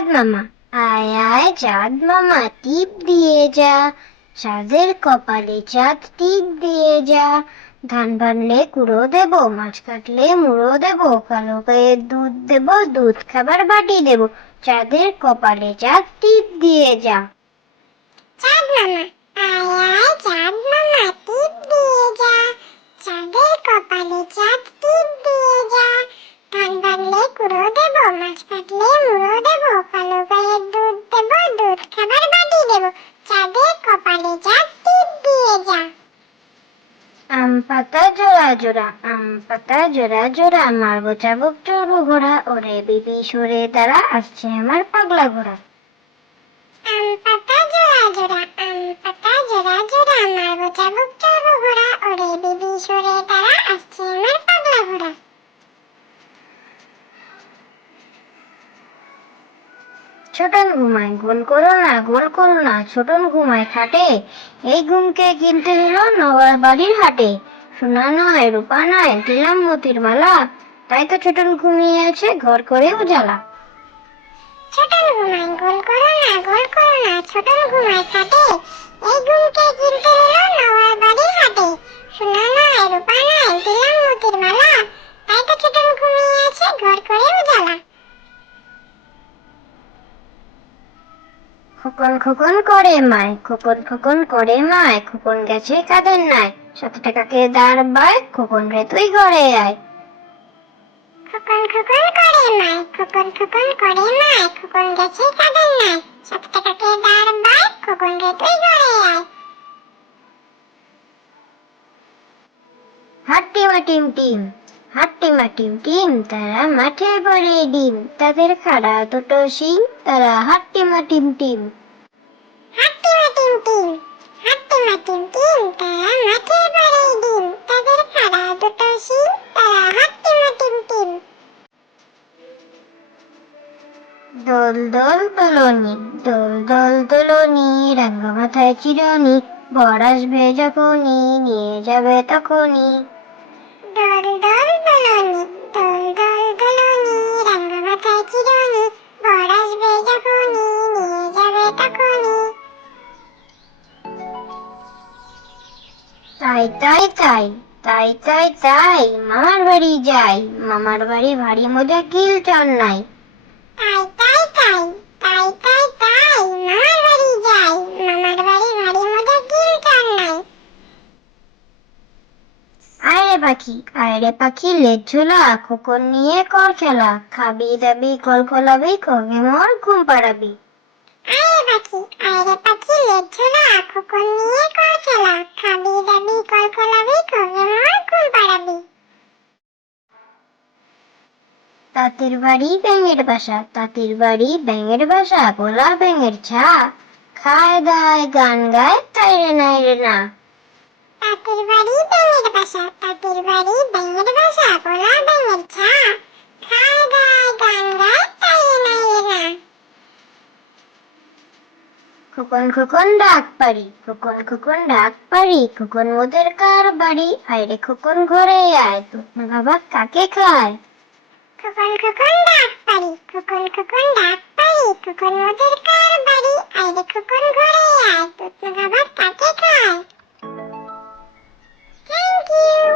চাঁদ মামা, আয় আয় চাঁদ মামা টিপ দিয়ে যা, চাঁদের কপালে চাঁদ টিপ দিয়ে যা। ধান ভানলে কুড়ো দেব, মাছ কাটলে মুড়ো দেব, কালো গায়ে দুধ দেব, দুধ খাবার বাটি দেব, চাঁদের কপালে চাঁদ টিপ দিয়ে যা। চাঁদ মামা, আয় আয় চাঁদ মামা টিপ দিয়ে যা, চাঁদের কপালে চাঁদ টিপ দিয়ে যা। ধান ভানলে কুড়ো দেব, মাছ কাটলে মুড়ো দেব, কালো গায়ে দুধ দেব, দুধ খাবার বাটি দেব, চাঁদের কপালে চাঁদ টিপ দিয়ে যা। আম পাতা জোড়া জোড়া, আম পাতা জোড়া জোড়া, মারবো চাবুক চড়বো ঘোড়া, ওরে বিবি সরে দাঁড়া, আসছে আমার পাগলা ঘোড়া। আম পাতা জোড়া জোড়া, আম পাতা জোড়া জোড়া, মারবো চাবুক চড়বো ঘোড়া, ওরে বিবি সরে দাঁড়া, আসছে আমার পাগলা ঘোড়া। ছোটন ঘুমায়, গোল করো না গোল করো না, ছোটন ঘুমায় খাটে, এই ঘুমকে কিনতে হলো নবার বাড়ির হাটে। সোনা নয় রূপা নয়, দিলাম মতির মালা, তাই তো ছোটন ঘুমিয়ে আছে ঘর করে উজালা। ছোটন ঘুমায়, গোল করো না গোল করো না, ছোটন ঘুমায় খাটে, এই ঘুমকে কিনতে হলো নবার বাড়ির হাটে। সোনা নয় রূপা নয়, দিলাম মতির মালা, তাই তো ছোটন ঘুমিয়ে আছে ঘর করে উজালা। খোকন খোকন করে মায়, খোকন খোকন করে মায়, খোকন গেছে কাদের নাই, 7 টাকাকে দাঁড় বায়, খোকন রে তুই ঘরে আয়। খোকন খোকন করে মায়, খোকন খোকন করে মায়, খোকন গেছে কাদের নাই, 7 টাকাকে দাঁড় বায়, খোকন রে তুই ঘরে আয়। হাট্টিমা টিম টিম, হাট্টিমা টিম টিম, তারা মাঠে পড়ে ডিম, তাদের খাড়া দুটো শিং, তারা হাট্টিমা টিম টিম। হাট্টিমা টিম টিম, হাট্টিমা টিম টিম, তারা মাঠে পড়ে ডিম, তাদের খাড়া দুটো শিং, তারা হাট্টিমা টিম টিম। দোল দোল দোলনি, দোল দোল দোলনি, রাঙা মাথায় চিরনি, বর আসবে যখনই, নিয়ে যাবে তখনই। দোল দোল দোলনি, দোল দোল দোলনি, রাঙা মাথায় চিরনি, বর আসবে যখনই, নিয়ে যাবে তখনই। তাই তাই তাই, তাই তাই তাই, মামার বাড়ি যাই, মামার বাড়ি ভারী মজা কিল চন নাই। তাই তাই তাই, তাই তাই তাই, মামার বাড়ি যাই, মামার বাড়ি ভারী মজা কিল চান নাই। আয় রে পাখি লেজ ঝোলা, খোকন নিয়ে কর খেলা, খাবি দাবি কল কলাবি, কবে মোর ঘুম পাড়াবি। আয় রে পাখি লেজ ঝোলা, খোকন নিয়ে কর খেলা, খাবি দাবি কল কলাবি, কবে মোর ঘুম পাড়াবি। তাঁতির বাড়ি ব্যাঙের বাসা, তাঁতির বাড়ি ব্যাঙের বাসা, গোলা ব্যাঙের ছা, খায় দায় গান গায় তাই রে নাই রে না। তাঁতির বাড়ি ব্যাঙের বাসা, তাঁতির বাড়ি ব্যাঙের বাসা, গোলা ব্যাঙের ছা, খায় দায় গান গায় তাই রে নাই রে না। খোকন খোকন ডাক পারি, খোকন খোকন ডাক পারি, খোকন মোদের কার বাড়ি, আয় রে খোকন ঘরে আয়, তুই বাবা কাকে খায়। খোকন খোকন ডাক পারি, খোকন খোকন ডাক পারি, খোকন মোদের কার বাড়ি, আয় রে খোকন ঘরে আয়, তুই বাবা কাকে খায়। Thank you.